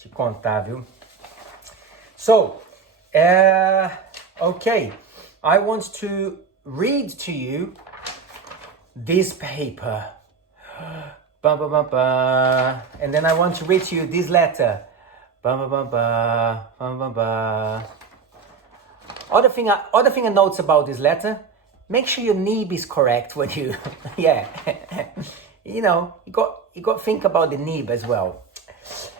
Te contar, viu? So, okay, I want to read to you this paper. Ba, ba, ba, ba. And then I want to read to you this letter. Ba, ba, ba, ba, ba, ba, ba. Other thing I notes about this letter, make sure your nib is correct when you, yeah. You know, you got to think about the nib as well.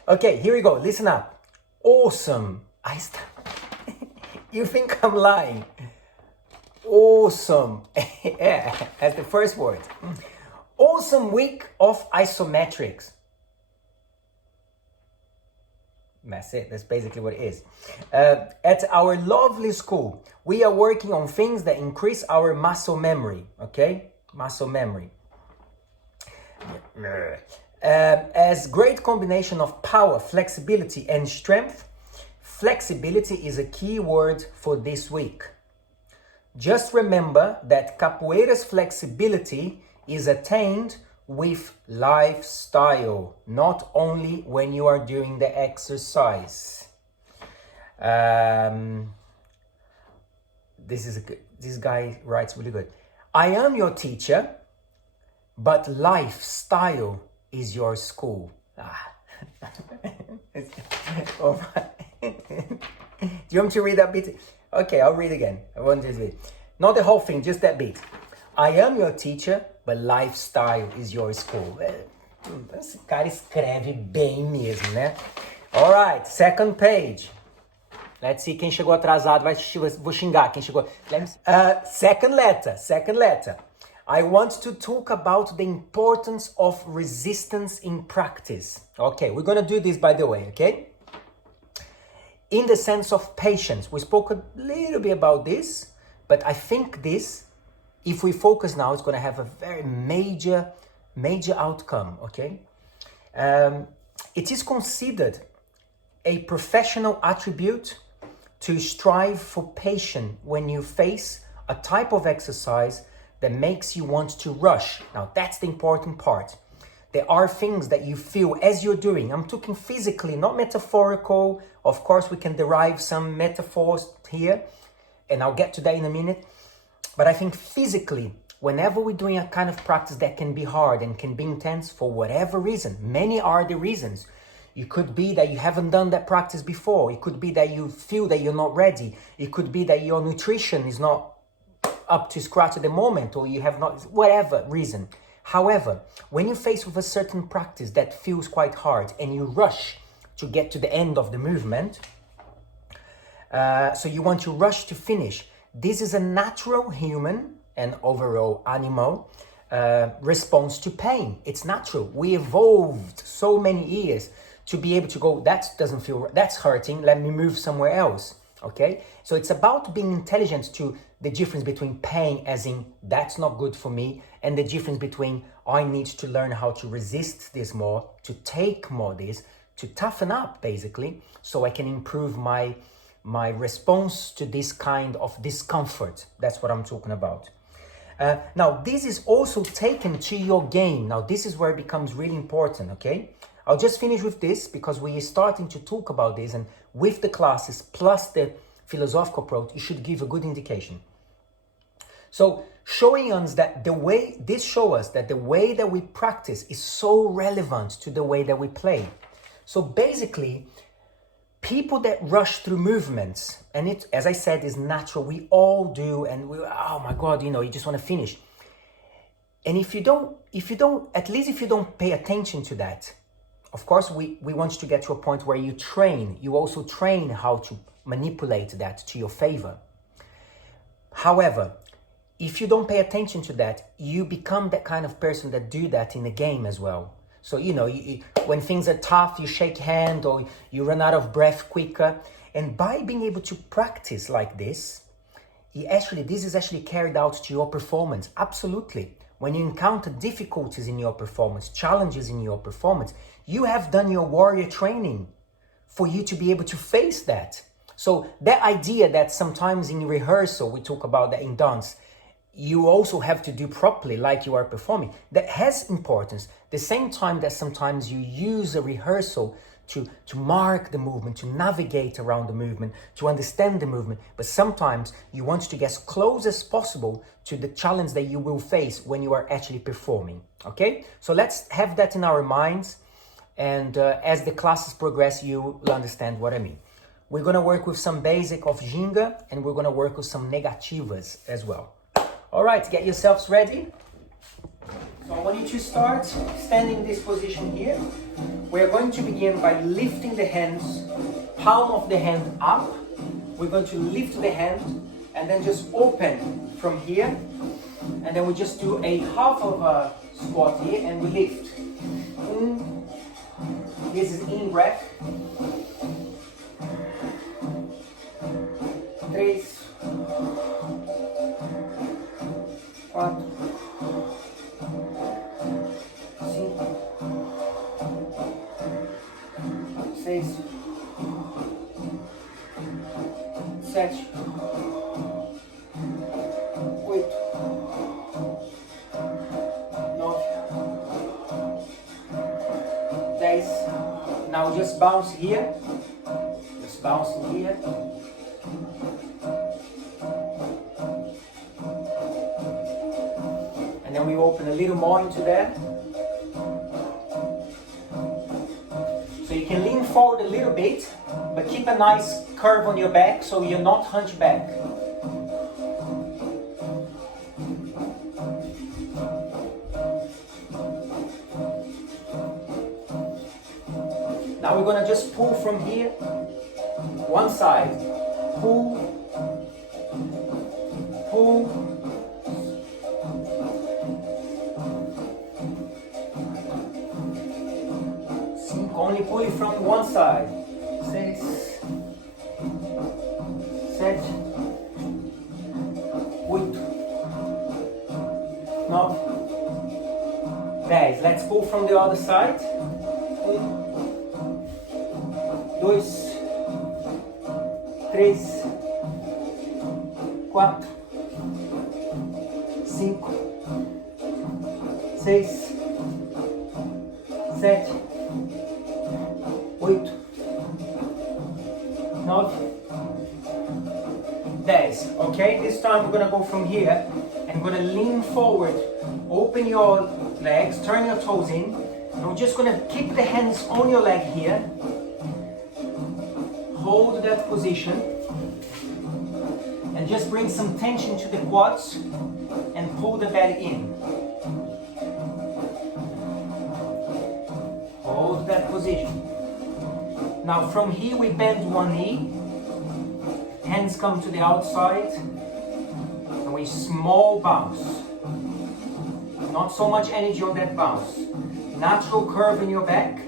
Okay, here we go. Listen up. Awesome. You think I'm lying? Awesome. Yeah, that's the first word. Awesome week of isometrics. That's it. That's basically what it is. At our lovely school, we are working on things that increase our muscle memory. Okay? Muscle memory. As great combination of power, flexibility, and strength, flexibility is a key word for this week. Just remember that capoeira's flexibility is attained with lifestyle, not only when you are doing the exercise. This guy writes really good. I am your teacher, but lifestyle is your school. Oh do you want me to read that bit? Okay, I'll read again. I want to read. Not the whole thing, just that bit. I am your teacher, but lifestyle is your school. Esse cara escreve bem mesmo, né? Alright, second page. Let's see, quem chegou atrasado, vou xingar quem chegou. Second letter. I want to talk about the importance of resistance in practice. Okay, we're going to do this, by the way, okay? In the sense of patience. We spoke a little bit about this, but I think this, if we focus now, it's going to have a very major outcome, okay? It is considered a professional attribute to strive for patience when you face a type of exercise that makes you want to rush. Now, that's the important part. There are things that you feel as you're doing. I'm talking physically, not metaphorical. Of course, we can derive some metaphors here, and I'll get to that in a minute. But I think physically, whenever we're doing a kind of practice that can be hard and can be intense for whatever reason, many are the reasons. It could be that you haven't done that practice before. It could be that you feel that you're not ready. It could be that your nutrition is not up to scratch at the moment, or you have not, whatever reason. However, when you're faced with a certain practice that feels quite hard and you rush to get to the end of the movement, so you want to rush to finish, this is a natural human and overall animal response to pain. It's natural. We evolved so many years to be able to go, that doesn't feel, that's hurting, let me move somewhere else. Okay, so it's about being intelligent to the difference between pain, as in that's not good for me, and the difference between I need to learn how to resist this more, to take more this, to toughen up basically, so I can improve my response to this kind of discomfort. That's what I'm talking about. Now, this is also taken to your game. Now, this is where it becomes really important, okay? I'll just finish with this because we are starting to talk about this, and with the classes plus the philosophical approach, it should give a good indication. So showing us that the way that we practice is so relevant to the way that we play. So basically, people that rush through movements, and it, as I said, is natural. We all do, and we, oh my God, you just want to finish. And if you don't, at least if you don't pay attention to that, of course, we want you to get to a point where you also train how to manipulate that to your favor. However, if you don't pay attention to that, you become that kind of person that do that in the game as well. So, when things are tough, you shake hand or you run out of breath quicker. And by being able to practice like this, this is actually carried out to your performance. Absolutely. When you encounter difficulties in your performance, challenges in your performance, you have done your warrior training for you to be able to face that. So that idea that sometimes in rehearsal, we talk about that in dance, you also have to do properly like you are performing, that has importance. The same time that sometimes you use a rehearsal to mark the movement, to navigate around the movement, to understand the movement. But sometimes you want to get as close as possible to the challenge that you will face when you are actually performing. Okay? So let's have that in our minds. And as the classes progress, you will understand what I mean. We're going to work with some basic of ginga, and we're going to work with some negativas as well. All right, get yourselves ready. So I want you to start standing in this position here. We're going to begin by lifting the hands, palm of the hand up. We're going to lift the hand and then just open from here. And then we just do a half of a squat here and we lift. This is in breath. 3, 4, 5, 6, 7, 8, 9, 10. Now just bounce here. Just bouncing here. And then we open a little more into that. So you can lean forward a little bit, but keep a nice curve on your back so you're not hunchback. Now we're going to just pull from here, one side. Pull, pull. Only pull it from one side. 6, 7, 8, 9, 10. Let's pull from the other side. 1, 2, 3, 4, 5, 6, 7, 8, 9, 10. Okay, this time we're going to go from here and we're going to lean forward, open your legs, turn your toes in, and we're just going to keep the hands on your leg here, hold that position, and just bring some tension to the quads and pull the belly in. Hold that position. Now from here we bend one knee, hands come to the outside, and we small bounce. Not so much energy on that bounce. Natural curve in your back.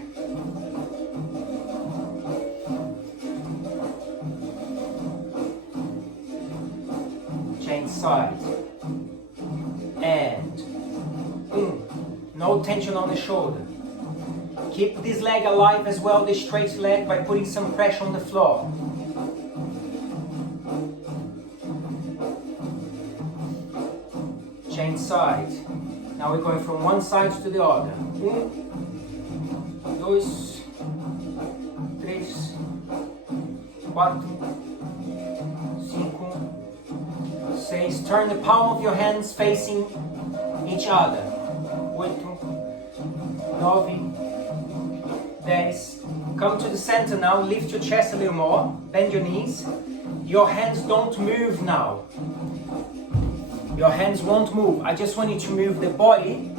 Change side. And no tension on the shoulder. Keep this leg alive as well, this straight leg, by putting some pressure on the floor. Change side. Now we're going from one side to the other. 1, 2, 3, 4, 5, 6. Turn the palm of your hands facing each other. 8, 9, 10. Come to the center now, lift your chest a little more, bend your knees. Your hands don't move now. Your hands won't move. I just want you to move the body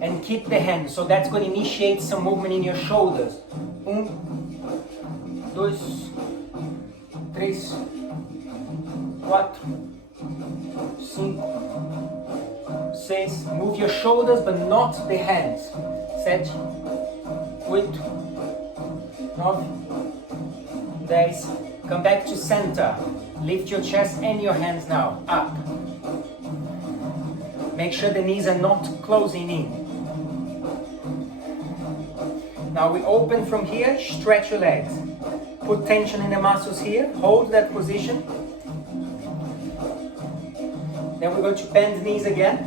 and keep the hands. So that's going to initiate some movement in your shoulders. 1, 2, 3, 4, 5, 6. Move your shoulders but not the hands. 7, 8, 9, 10. Come back to center. Lift your chest and your hands now up. Make sure the knees are not closing in. Now we open from here, stretch your legs. Put tension in the muscles here, hold that position. Then we're going to bend the knees again.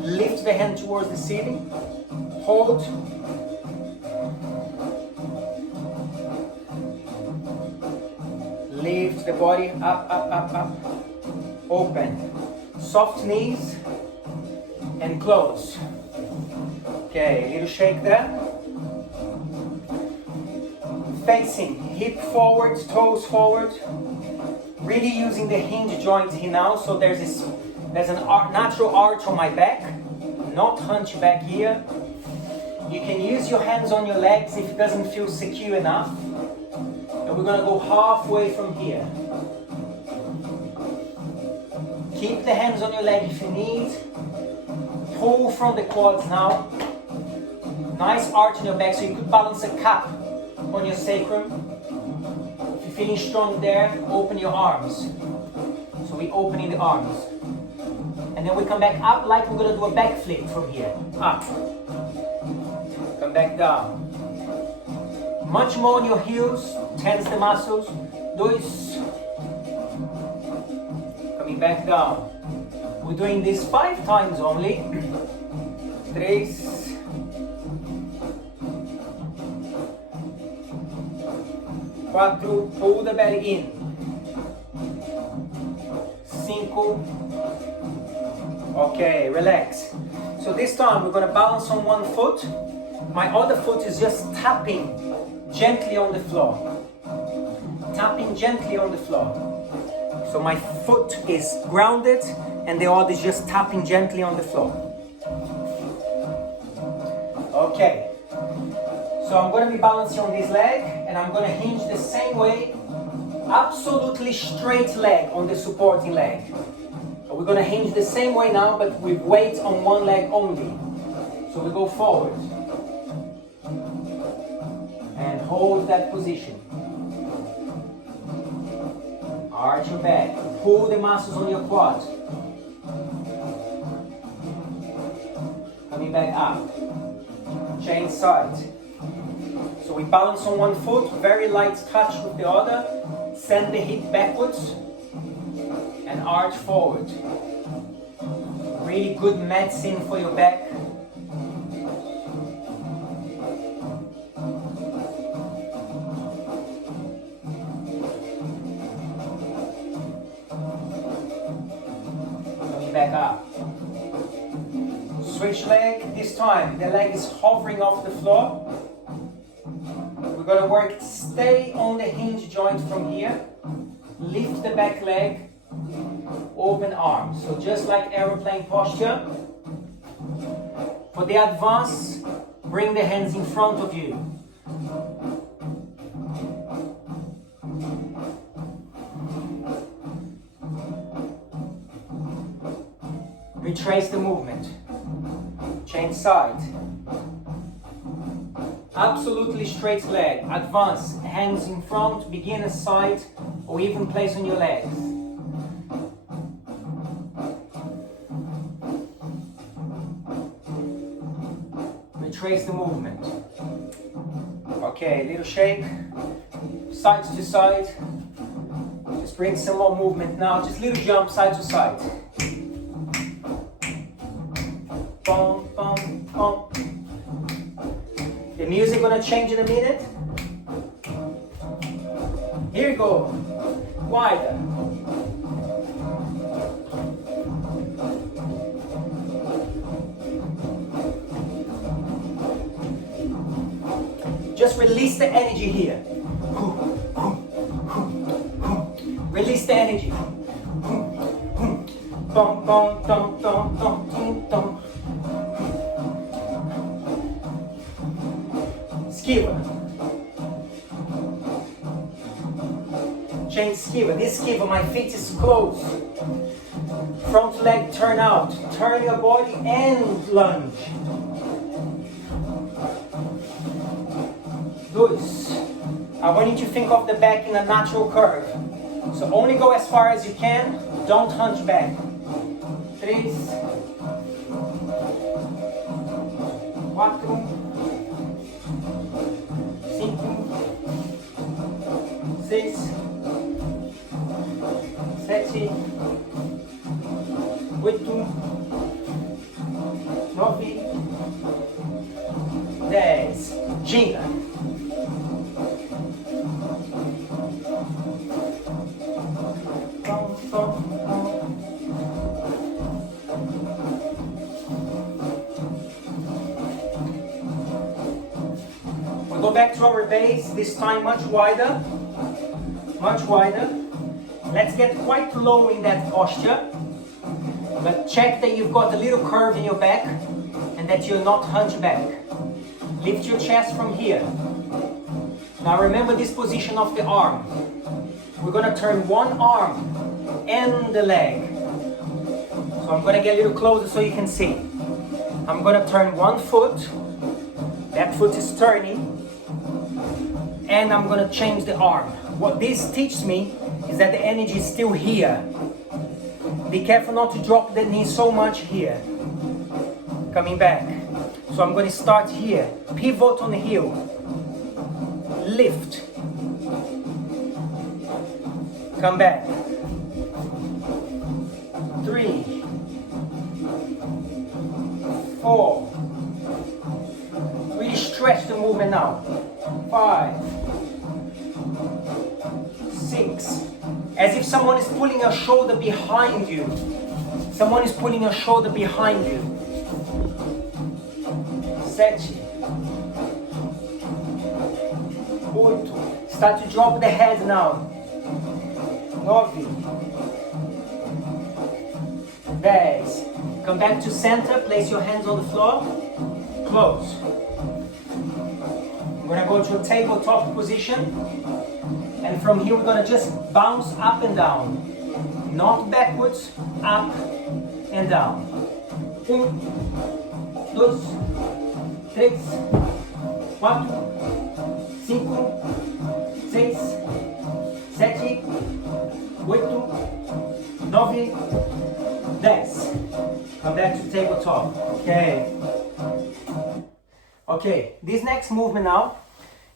Lift the hand towards the ceiling. Hold. Lift the body up, up, up, up. Open. Soft knees and close. Okay, little shake there. Facing, hip forward, toes forward. Really using the hinge joint here now, so there's an natural arch on my back, not hunchback here. You can use your hands on your legs if it doesn't feel secure enough. And we're gonna go halfway from here. Keep the hands on your leg if you need. Pull from the quads now. Nice arch in your back, so you could balance a cap on your sacrum. If you're feeling strong there, open your arms. So we open in the arms. And then we come back up like we're gonna do a back flip from here. Up. Come back down. Much more on your heels, tense the muscles. Dois. Coming back down. We're doing this 5 times only. Tres. 4, pull the belly in. 5. Okay, relax. So this time we're going to balance on one foot. My other foot is just tapping gently on the floor. Tapping gently on the floor. So my foot is grounded and the other is just tapping gently on the floor. Okay. So I'm going to be balancing on this leg and I'm going to hinge the same way. Absolutely straight leg on the supporting leg. So we're going to hinge the same way now, but with weight on one leg only. So we go forward. And hold that position. Arch your back. Pull the muscles on your quads. Coming back up. Change sides. So we balance on one foot, very light touch with the other. Send the hip backwards. And arch forward. Really good medicine for your back. Coming back up. Switch leg. This time the leg is hovering off the floor. We're going to work, stay on the hinge joint from here. Lift the back leg. Open arms. So just like aeroplane posture. For the advance, bring the hands in front of you. Retrace the movement. Change side. Absolutely straight leg. Advance. Hands in front, begin a side, or even place on your legs. Retrace the movement. Okay, little shake. Side to side. Just bring some more movement now. Just little jump side to side. Boom, boom, boom. The music gonna change in a minute. Here we go. Wider. Just release the energy here. Release the energy. Bum, bum, dum, dum, dum, dum, dum. Skiver. Change skiver. This skiver, my feet is closed. Front leg turn out. Turn your body and lunge. Dois. I want you to think of the back in a natural curve. So only go as far as you can. Don't hunch back. Tres. 4. 6, 7, 8, 9, 10. Gira. Go back to our base, this time much wider. Much wider. Let's get quite low in that posture. But check that you've got a little curve in your back and that you're not hunchback. Lift your chest from here. Now remember this position of the arm. We're gonna turn one arm and the leg. So I'm gonna get a little closer so you can see. I'm gonna turn one foot. That foot is turning. And I'm gonna change the arm. What this teaches me is that the energy is still here. Be careful not to drop the knee so much here. Coming back. So I'm going to start here. Pivot on the heel. Lift. Come back. 3, 4. Really stretch the movement now. 5, 6. As if someone is pulling your shoulder behind you. Someone is pulling your shoulder behind you. 7. 8. Start to drop the head now. 9. 10. Come back to center. Place your hands on the floor. Close. We're going to go to a tabletop position. And from here we're going to just bounce up and down. Not backwards, up and down. 1, 2, 3, 4, 5, 6, 7, 8, 9, 10. Come back to tabletop. Okay, this next movement now,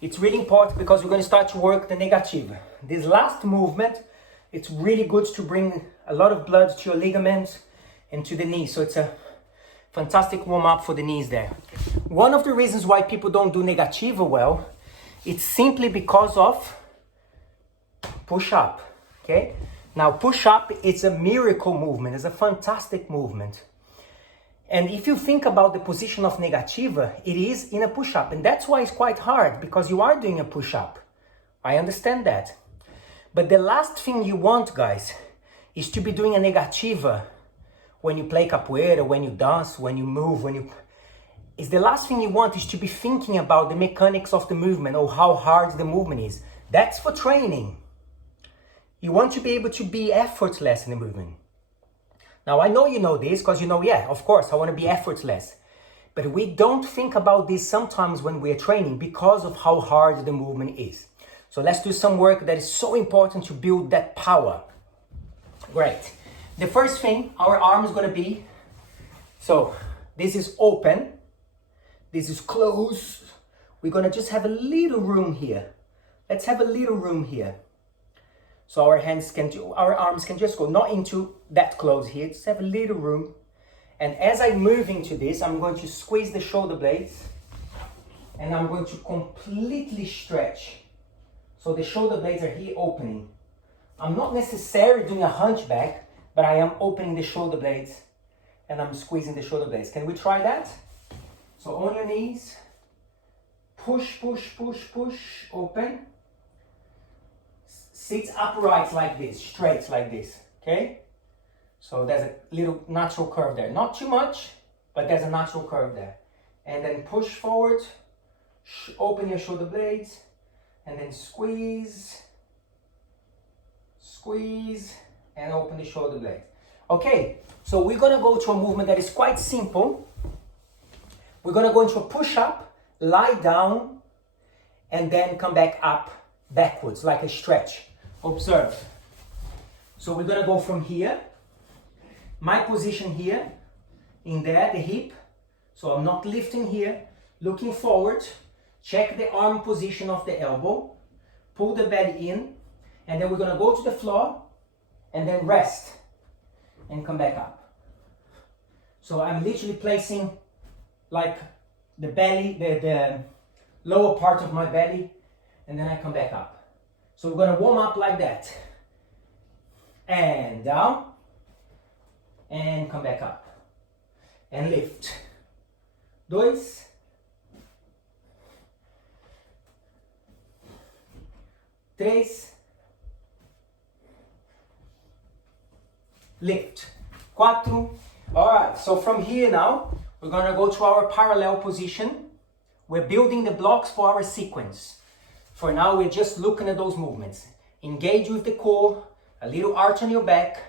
it's really important because we're going to start to work the negativa. This last movement, it's really good to bring a lot of blood to your ligaments and to the knees. So it's a fantastic warm-up for the knees there. One of the reasons why people don't do negativa well, it's simply because of push-up. Okay? Now push-up, it's a miracle movement. It's a fantastic movement. And if you think about the position of negativa, it is in a push-up. And that's why it's quite hard, because you are doing a push-up. I understand that. But the last thing you want, guys, is to be doing a negativa when you play capoeira, when you dance, when you move, Is the last thing you want is to be thinking about the mechanics of the movement or how hard the movement is. That's for training. You want to be able to be effortless in the movement. Now, I know you know this because you know, yeah, of course, I want to be effortless. But we don't think about this sometimes when we're training because of how hard the movement is. So let's do some work that is so important to build that power. Great. The first thing, our arm is going to be, so this is open, this is closed. We're going to just have a little room here. Let's have a little room here. So our arms can just go not into that close here, just have a little room. And as I move into this, I'm going to squeeze the shoulder blades and I'm going to completely stretch. So the shoulder blades are here opening. I'm not necessarily doing a hunchback, but I am opening the shoulder blades and I'm squeezing the shoulder blades. Can we try that? So on your knees, push, push, push, push, open. Sit upright like this, straight like this, okay? So there's a little natural curve there. Not too much, but there's a natural curve there. And then push forward, open your shoulder blades, and then squeeze, squeeze, and open the shoulder blades. Okay, so we're gonna go to a movement that is quite simple. We're gonna go into a push-up, lie down, and then come back up backwards, like a stretch. Observe. So we're gonna go from here. My position here, in there, the hip. So I'm not lifting here, looking forward. Check the arm position of the elbow. Pull the belly in. And then we're gonna go to the floor and then rest and come back up. So I'm literally placing like the belly, the lower part of my belly, and then I come back up. So we're gonna warm up like that. And down. And come back up. And lift. 2. 3, lift, 4. All right, so from here now, we're gonna go to our parallel position. We're building the blocks for our sequence. For now, we're just looking at those movements. Engage with the core, a little arch on your back,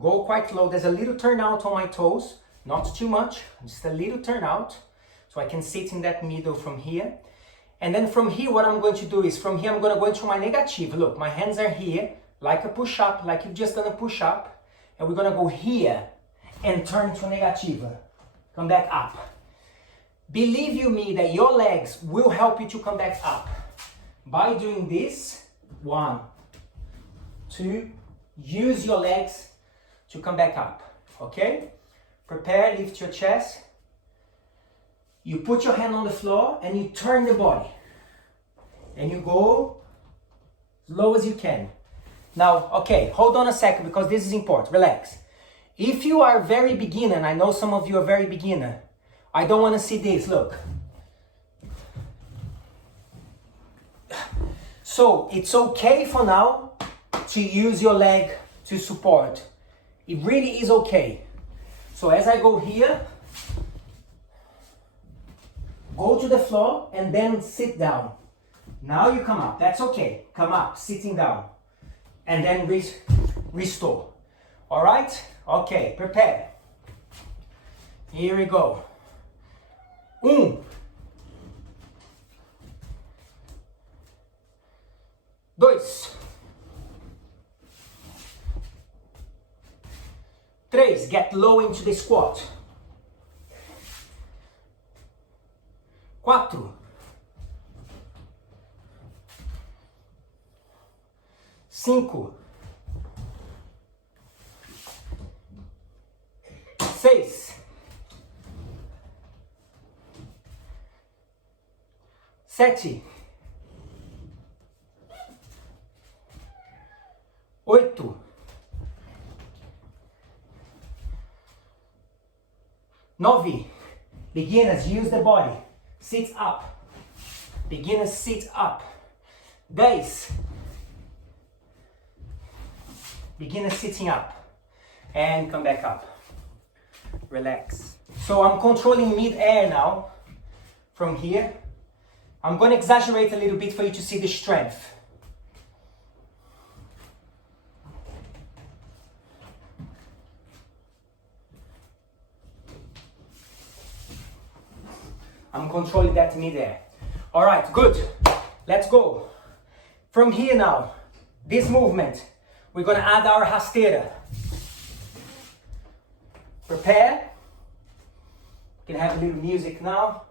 go quite low. There's a little turnout on my toes, not too much, just a little turnout, so I can sit in that middle from here. And then from here, what I'm going to do is, from here, I'm gonna go into my negative. Look, my hands are here, like a push-up, like you've just done a push-up. And we're gonna go here and turn to negative. Come back up. Believe you me that your legs will help you to come back up. By doing this, 1, 2, use your legs to come back up, okay? Prepare, lift your chest. You put your hand on the floor and you turn the body. And you go as low as you can. Now, okay, hold on a second because this is important. Relax. If you are very beginner, and I know some of you are very beginner, I don't want to see this, look. So, it's okay for now to use your leg to support. It really is okay. So, as I go here, go to the floor and then sit down. Now you come up, that's okay. Come up, sitting down. And then restore. All right? Okay, prepare. Here we go. 1, 2, 3, get low into the squat. 4, 5, 6, 7, 8, 9. Beginners, use the body. Sit up. Beginners, sit up. 10. Beginners sitting up. And come back up. Relax. So I'm controlling mid-air now. From here. I'm going to exaggerate a little bit for you to see the strength. I'm controlling that mid-air. All right, good. Let's go. From here now, this movement, we're going to add our rasteira. Prepare. You can have a little music now.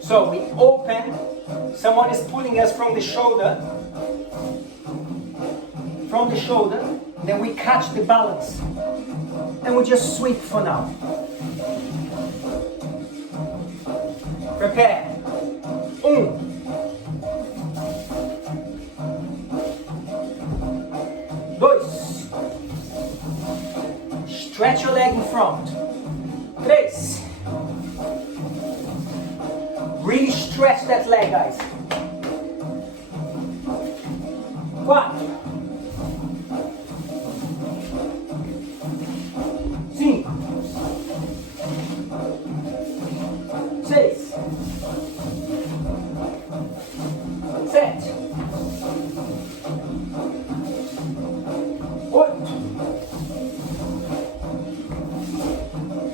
So we open. Someone is pulling us from the shoulder. From the shoulder. Then we catch the balance. And we just sweep for now. Prepare. 1. 2. Stretch your leg in front. 3. Really stretch that leg, guys. 4. 5. 6. 7. 8.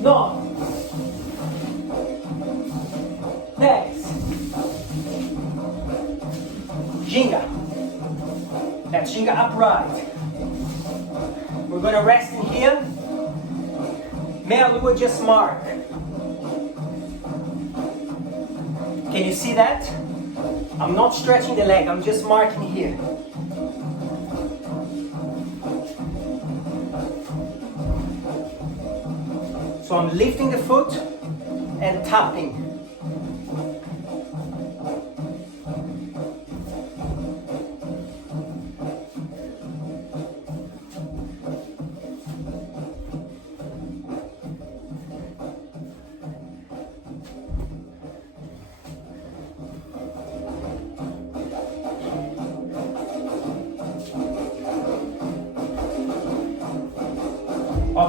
9. 10. Ginga. That's Ginga upright. We're going to rest in here. Meia lua, just mark. Can you see that? I'm not stretching the leg, I'm just marking here. So I'm lifting the foot and tapping.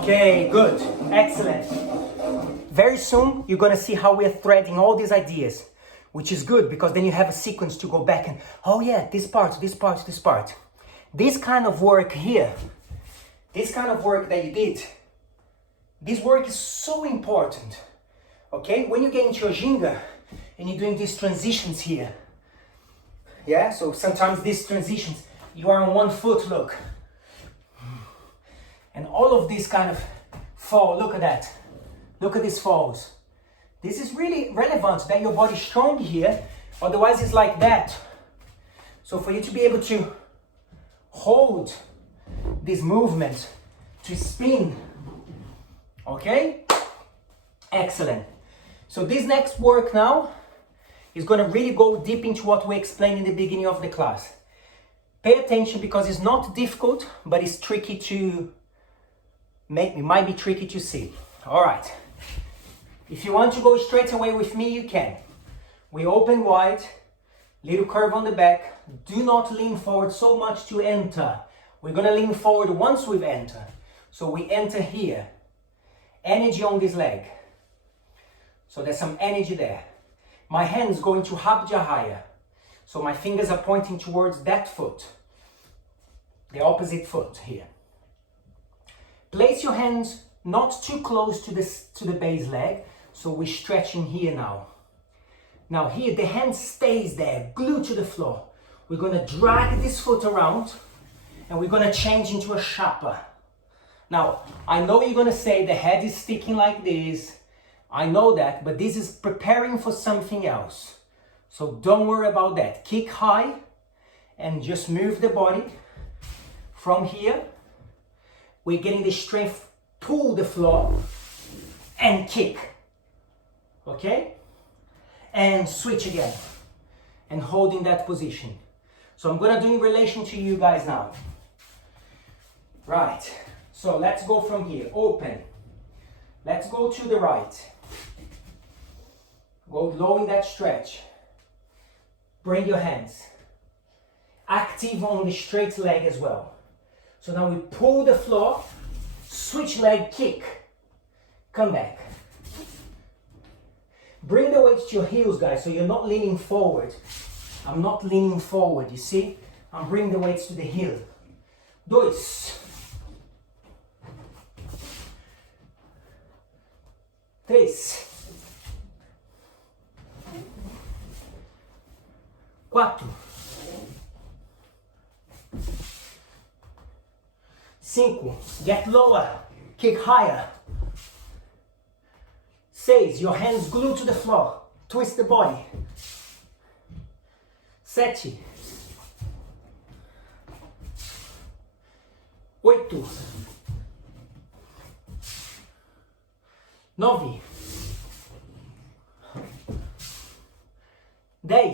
Okay, good, excellent. Very soon, you're gonna see how we're threading all these ideas, which is good because then you have a sequence to go back and, oh yeah, this part, this part, this part. This kind of work here, this kind of work that you did, this work is so important, okay? When you get into your ginga and you're doing these transitions here, yeah? So sometimes these transitions, you are on one foot, look. And all of these kind of fall, look at that. Look at these falls. This is really relevant that your body's strong here, otherwise it's like that. So for you to be able to hold this movement, to spin, okay? Excellent. So this next work now is going to really go deep into what we explained in the beginning of the class. Pay attention because it's not difficult, but it's tricky to it might be tricky to see. All right. If you want to go straight away with me, you can. We open wide, little curve on the back. Do not lean forward so much to enter. We're going to lean forward once we've entered. So we enter here. Energy on this leg. So there's some energy there. My hands going to Habjahaya. So my fingers are pointing towards that foot. The opposite foot here. Place your hands not too close to the base leg. So we're stretching here now. Now here the hand stays there, glued to the floor. We're going to drag this foot around and we're going to change into a chapa. Now, I know you're going to say the head is sticking like this. I know that, but this is preparing for something else. So don't worry about that. Kick high and just move the body from here. We're getting the strength, pull the floor and kick. Okay? And switch again. And holding that position. So I'm going to do in relation to you guys now. Right. So let's go from here. Open. Let's go to the right. Go low in that stretch. Bring your hands. Active on the straight leg as well. So now we pull the floor, switch leg, kick. Come back. Bring the weight to your heels, guys, so you're not leaning forward. I'm not leaning forward, you see? I'm bringing the weights to the heel. 2. 3. 4. 5. Get lower. Kick higher. 6. Your hands glued to the floor. Twist the body. 7. 8. 9. 10.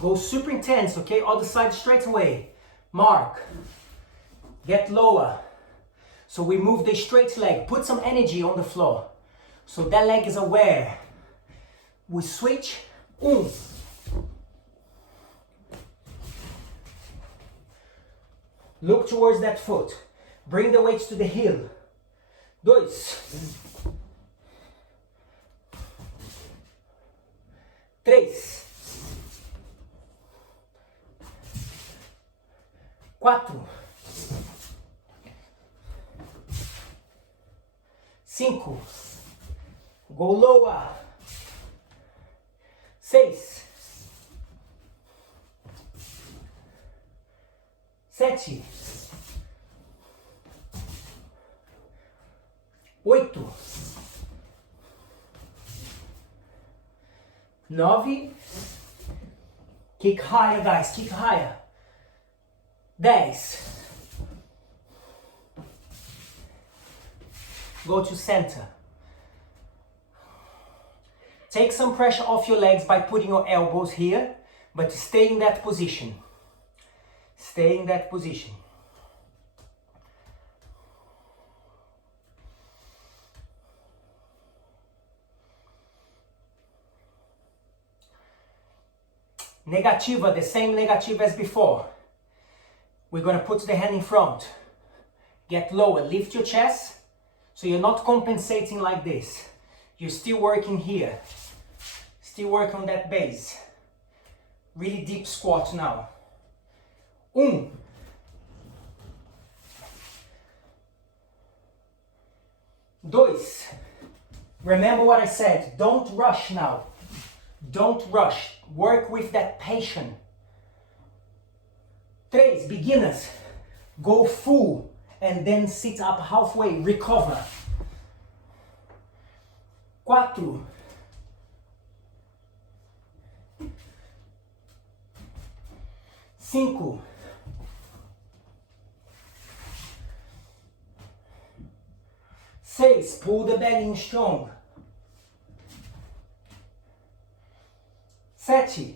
Go super intense, okay? Other side straight away. Mark. Get lower. So we move the straight leg. Put some energy on the floor. So that leg is aware. We switch. 1. Look towards that foot. Bring the weights to the heel. 2. 3. 4. 5. Go lower. 6. 7. 8. 9. Kick higher, guys. Kick higher. 10. Go to center. Take some pressure off your legs by putting your elbows here, but stay in that position. Stay in that position. Negativa, the same negative as before. We're going to put the hand in front. Get lower, lift your chest. So you're not compensating like this. You're still working here. Still work on that base. Really deep squat now. 1. 2. Remember what I said. Don't rush now. Don't rush. Work with that patience. 3. Beginners. Go full and then sit up halfway. Recover. 4. 5. 6. Pull the belly in strong. 7.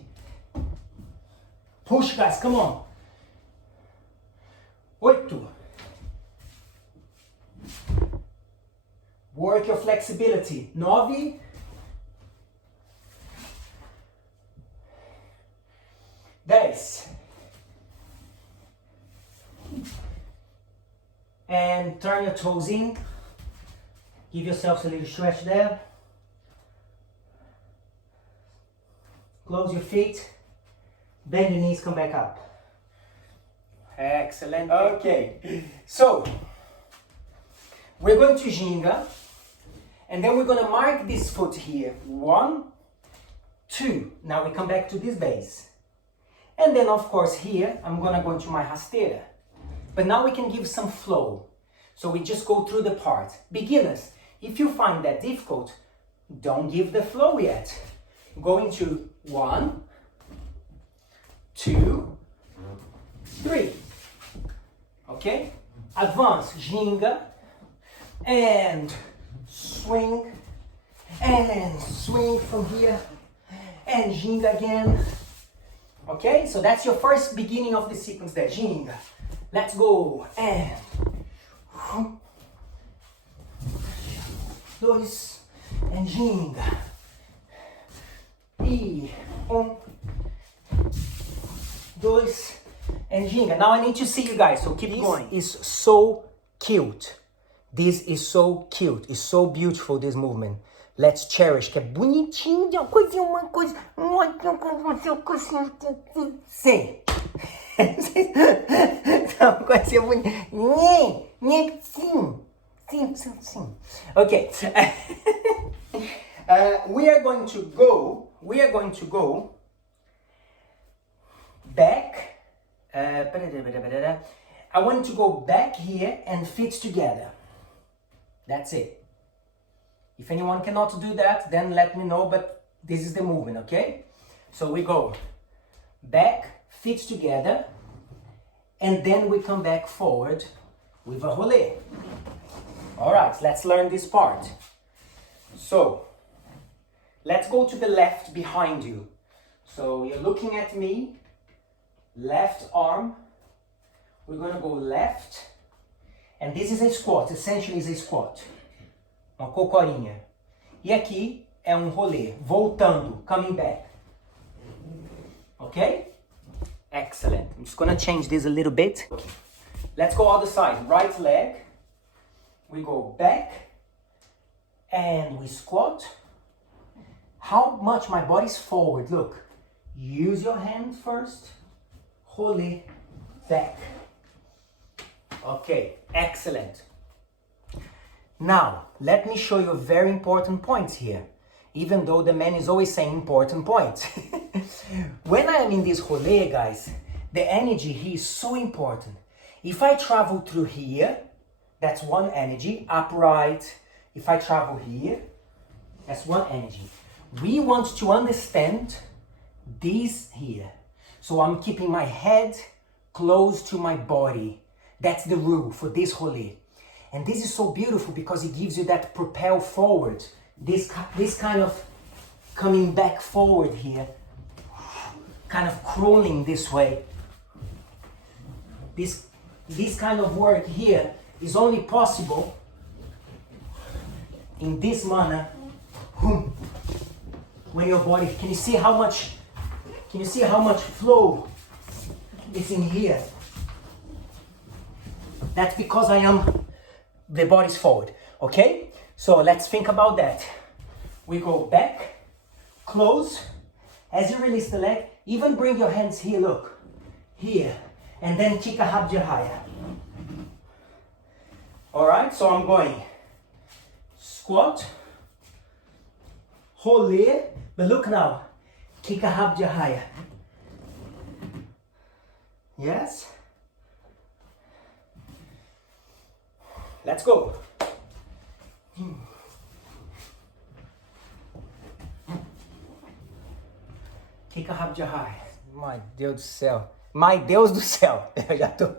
Push, guys, come on. 8. Work your flexibility. 9. 10. And turn your toes in. Give yourselves a little stretch there. Close your feet. Bend your knees, come back up. Excellent. Okay. So, we're going to ginga. And then we're going to mark this foot here. 1, 2. Now we come back to this base. And then, of course, here, I'm going to go into my rasteira. But now we can give some flow. So we just go through the part. Beginners, if you find that difficult, don't give the flow yet. Go into 1, 2, 3. Okay? Advance, ginga, and swing from here, and ginga again. Okay? So that's your first beginning of the sequence there, ginga. Let's go, and 2, and ginga. 1, 2, and ginga. Now I need to see you guys, so keep going. This is so cute. This is so cute. It's so beautiful, this movement. Let's cherish. Que é bonitinho. Uma coisa. Sim. Uma coisa bonita. Sim. Okay. We are going to go back. I want to go back here and fit together. That's it. If anyone cannot do that, then let me know, but this is the movement, okay? So we go back, fit together, and then we come back forward with a rolê. All right, let's learn this part. So, let's go to the left behind you. So you're looking at me, left arm. We're gonna go left, and this is a squat, essentially is a squat. Uma cocorinha. E aqui é rolê, voltando, coming back. Okay? Excellent. I'm just gonna change this a little bit. Let's go other side. Right leg. We go back, and we squat. How much my body's forward, look. Use your hand first. Rolê, back. Okay, excellent. Now, let me show you a very important point here. Even though the man is always saying important point. When I am in this rolê, guys, the energy here is so important. If I travel through here, that's one energy, upright. If I travel here, that's one energy. We want to understand this here. So I'm keeping my head close to my body. That's the rule for this rolê. And this is so beautiful because it gives you that propel forward. This kind of coming back forward here. Kind of crawling this way. This kind of work here is only possible in this manner. When your body, can you see how much flow is in here? That's because the body's forward, okay? So let's think about that. We go back, close. As you release the leg, even bring your hands here, look. Here. And then kick a habja higher. Alright, so I'm going squat, rolê, but look now, kick a habja higher. Yes? Let's go. Kick a habja higher. My Deus do céu. My Deus do céu. Eu já tô...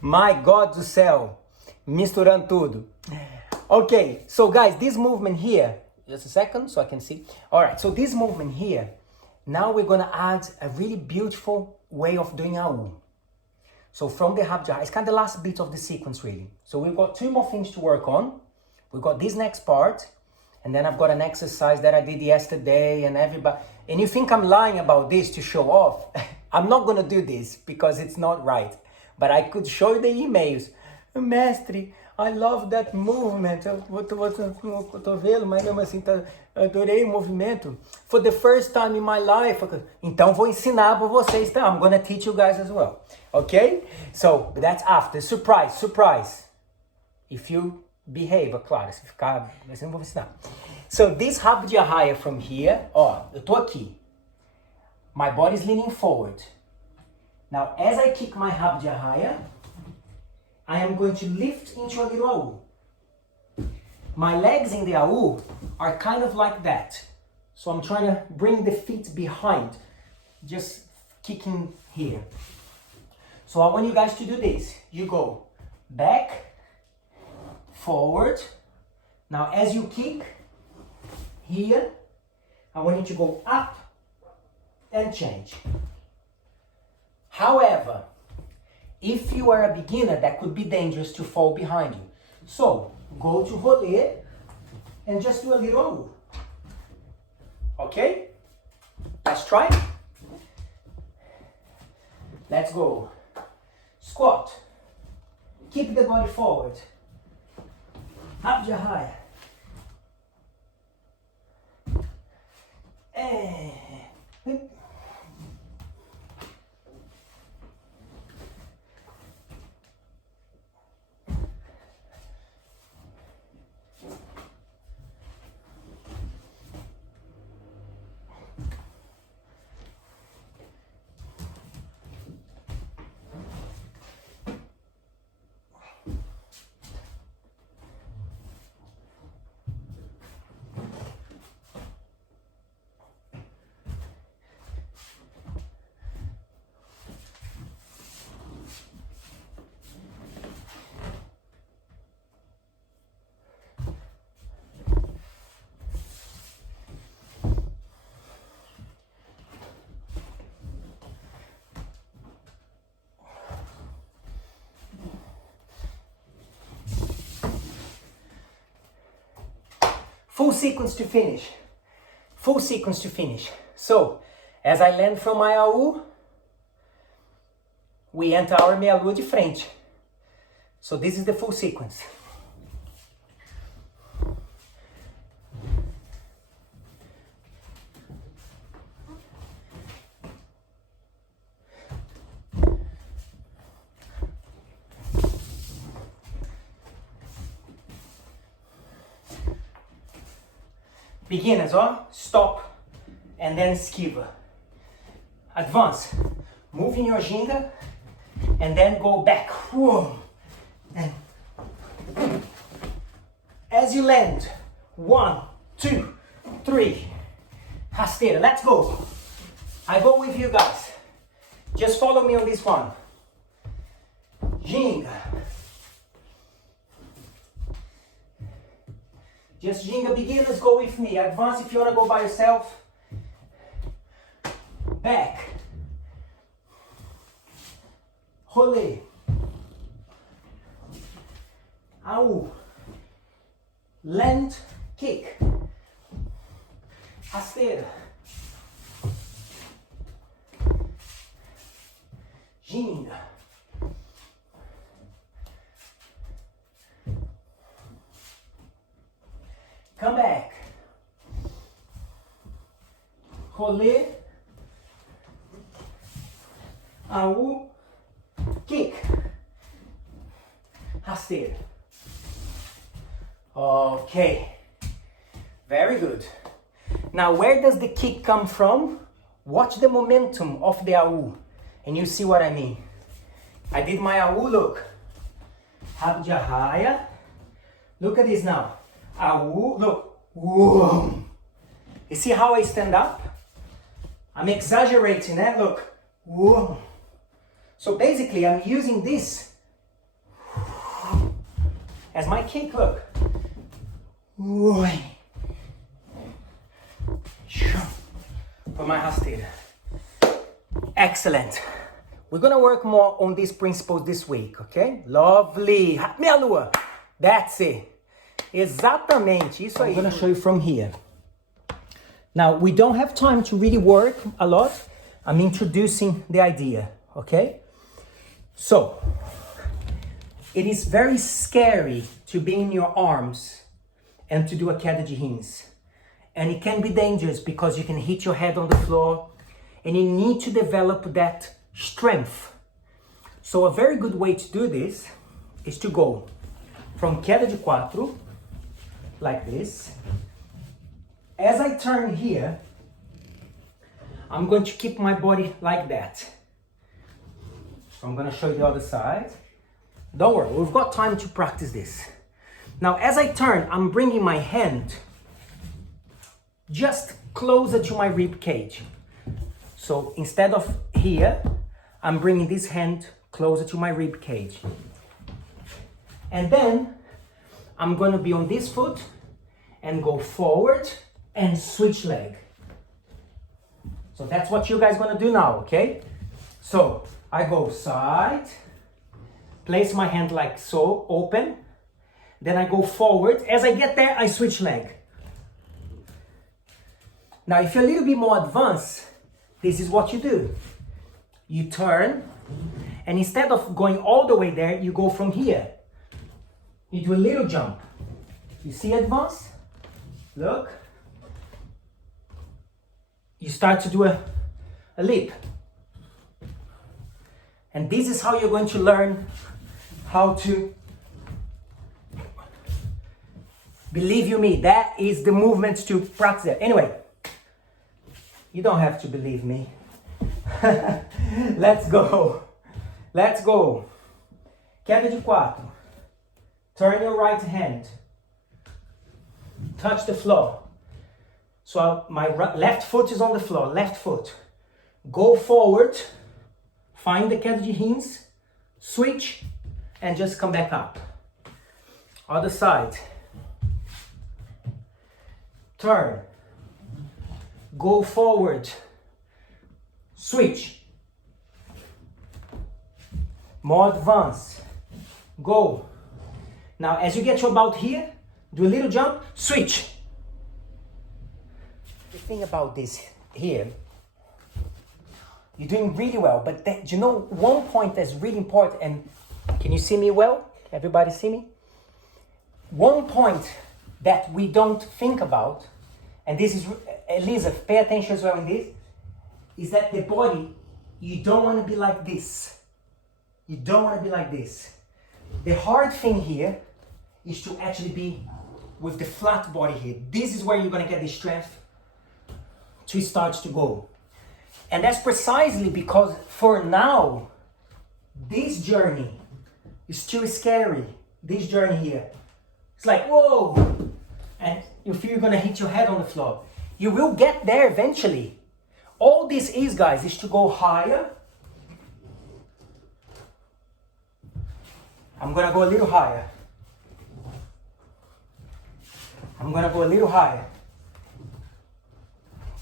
My God do céu. Misturando tudo. Okay, so guys, this movement here, just a second so I can see. All right, so this movement here, now we're gonna add a really beautiful way of doing our So from the habja, it's kind of the last bit of the sequence really. So we've got 2 more things to work on. We've got this next part, and then I've got an exercise that I did yesterday and everybody, and you think I'm lying about this to show off. I'm not gonna do this because it's not right. But I could show you the emails. Mestre, I love that movement. Eu tô cotovelo, mas mesmo assim, adorei o movimento. For the first time in my life. Então vou ensinar para vocês. I'm gonna teach you guys as well. Okay? So, that's after. Surprise, surprise. If you behave, é claro. Se ficar, eu não vou ensinar. So, this habja higher from here. Ó, eu tô aqui. My body is leaning forward. Now, as I kick my habja higher, I am going to lift into a little AU. My legs in the AU are kind of like that. So I'm trying to bring the feet behind, just kicking here. So I want you guys to do this. You go back, forward. Now as you kick here, I want you to go up and change. However, if you are a beginner, that could be dangerous to fall behind you. So, go to rolê and just do a little. Okay? Let's try. Let's go. Squat. Keep the body forward. Habja higher. And full sequence to finish. Full sequence to finish. So, as I land from my AU, we enter our meia lua de frente. So this is the full sequence. Beginners, stop and then esquiva. Advance, move in your ginga and then go back. Whoa. And as you land, 1, 2, 3, rasteira, let's go. I go with you guys. Just follow me on this one. Ginga. Just ginga, beginners, go with me. Advance if you want to go by yourself. Back. Rolê. AU. Land, kick. Rasteira. Ginga. come back. Rolê, AU, kick. Rasteira. Okay, very good. Now where does the kick come from? Watch the momentum of the AU and you see what I mean. I did my AU, look. Rabo de arraia. Look at this now. AU, look. Whoa. You see how I stand up? I'm exaggerating, eh? Look. Whoa. So basically I'm using this as my kick, look. For my rasteira. Excellent. We're gonna work more on these principles this week, okay? Lovely. Minha lua. That's it. Exatamente. Isso aí. I'm gonna show you from here. Now, we don't have time to really work a lot. I'm introducing the idea, okay? So, it is very scary to be in your arms and to do a queda de rins. And it can be dangerous because you can hit your head on the floor and you need to develop that strength. So a very good way to do this is to go from queda de quatro, like this. As I turn here, I'm going to keep my body like that. So I'm going to show you the other side. Don't worry, we've got time to practice this. Now, as I turn, I'm bringing my hand just closer to my rib cage. So instead of here, I'm bringing this hand closer to my rib cage. And then I'm going to be on this foot and go forward and switch leg. So that's what you guys going to do now, okay? So I go side, place my hand like so, open. Then I go forward. As I get there, I switch leg. Now, if you're a little bit more advanced, this is what you do. You turn, and instead of going all the way there, you go from here. You do a little jump. You see advance? Look. You start to do a leap. And this is how you're going to learn how to, believe you me, that is the movement to practice it. Anyway, you don't have to believe me. Let's go. Let's go. Queda de quatro. Turn your right hand. Touch the floor. So my left foot is on the floor. Left foot. Go forward. Find the queda de rins. Switch. And just come back up. Other side. Turn. Go forward. Switch. More advanced. Go. Now, as you get to about here, do a little jump, switch. The thing about this here, you're doing really well, but then, you know, one point that's really important, and can you see me well? Everybody see me? One point that we don't think about, and this is, Elisa, pay attention as well in this, is that the body, you don't want to be like this. You don't want to be like this. The hard thing here is to actually be with the flat body here. This is where you're going to get the strength to start to go. And that's precisely because for now, this journey is still scary. This journey here. It's like, whoa! And you feel you're going to hit your head on the floor. You will get there eventually. All this is, guys, is to go higher. I'm going to go a little higher. I'm going to go a little higher.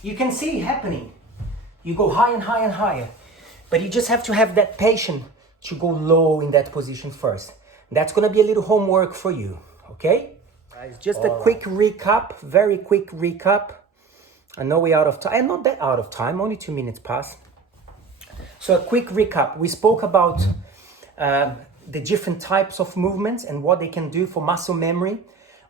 You can see it happening. You go higher and higher and higher. But you just have to have that patience to go low in that position first. That's going to be a little homework for you. Okay? Guys, just a quick recap. Very quick recap. I know we're out of time. I'm not that out of time. Only 2 minutes past. So a quick recap. We spoke about the different types of movements and what they can do for muscle memory.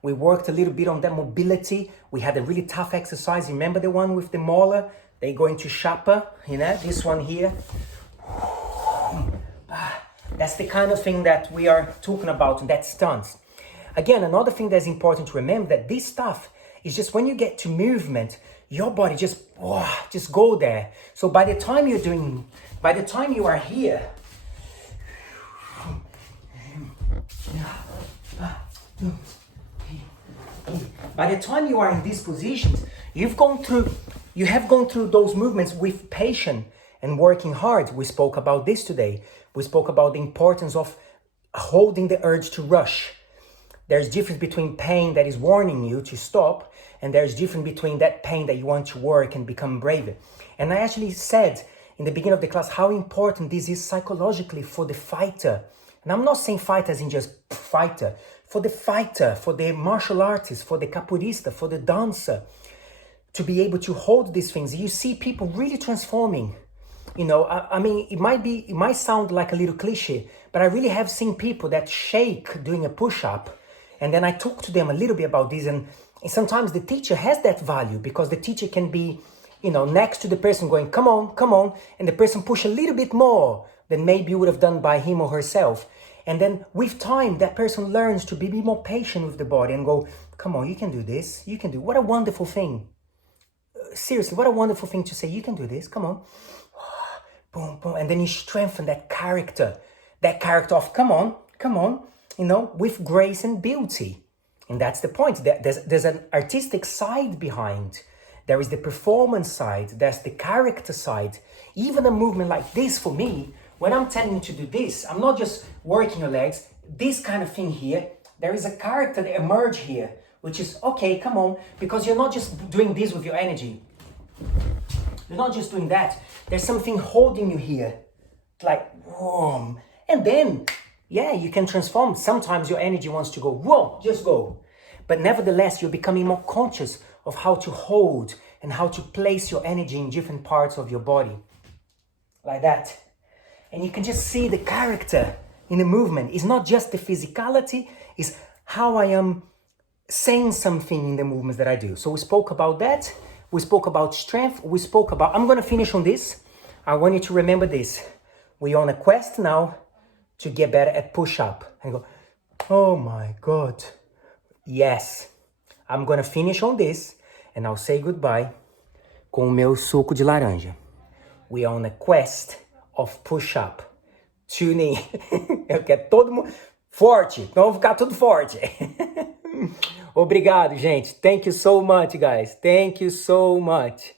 We worked a little bit on that mobility. We had a really tough exercise. Remember the one with the molar? They go into chapa, you know, this one here. That's the kind of thing that we are talking about in that stance. Again, another thing that's important to remember, that this stuff is just when you get to movement, your body just go there. So by the time you are here, by the time you are in these positions, you have gone through those movements with patience and working hard. We spoke about this today. We spoke about the importance of holding the urge to rush. There's difference between pain that is warning you to stop, and there's difference between that pain that you want to work and become braver. And I actually said in the beginning of the class how important this is psychologically for the fighter. And I'm not saying fighter as in just fighter. For the fighter, for the martial artist, for the capoeirista, for the dancer, to be able to hold these things. You see people really transforming. You know, I mean, it might sound like a little cliche, but I really have seen people that shake doing a push-up. And then I talk to them a little bit about this. And sometimes the teacher has that value, because the teacher can be, you know, next to the person going, come on, come on. And the person push a little bit more than maybe you would have done by him or herself. And then with time, that person learns to be more patient with the body and go, come on, you can do this. You can do, what a wonderful thing. Seriously, what a wonderful thing to say. You can do this. Come on. Boom, boom. And then you strengthen that character of come on, you know, with grace and beauty. And that's the point. There's an artistic side behind. There is the performance side. There's the character side. Even a movement like this, for me, when I'm telling you to do this, I'm not just working your legs. This kind of thing here, there is a character that emerge here, which is, okay, come on, because you're not just doing this with your energy. You're not just doing that. There's something holding you here, like, whoa. And then, yeah, you can transform. Sometimes your energy wants to go, whoa, just go. But nevertheless, you're becoming more conscious of how to hold and how to place your energy in different parts of your body. Like that. And you can just see the character in the movement. It's not just the physicality, it's how I am saying something in the movements that I do. So we spoke about that. We spoke about strength. We spoke about, I'm going to finish on this. I want you to remember this. We're on a quest now to get better at push-up. And go, oh my God. Yes. I'm going to finish on this and I'll say goodbye com o meu suco de laranja. We are on a quest of push-up. Tune in. Eu quero todo mundo forte. Então vamos ficar tudo forte. Obrigado, gente. Thank you so much, guys. Thank you so much.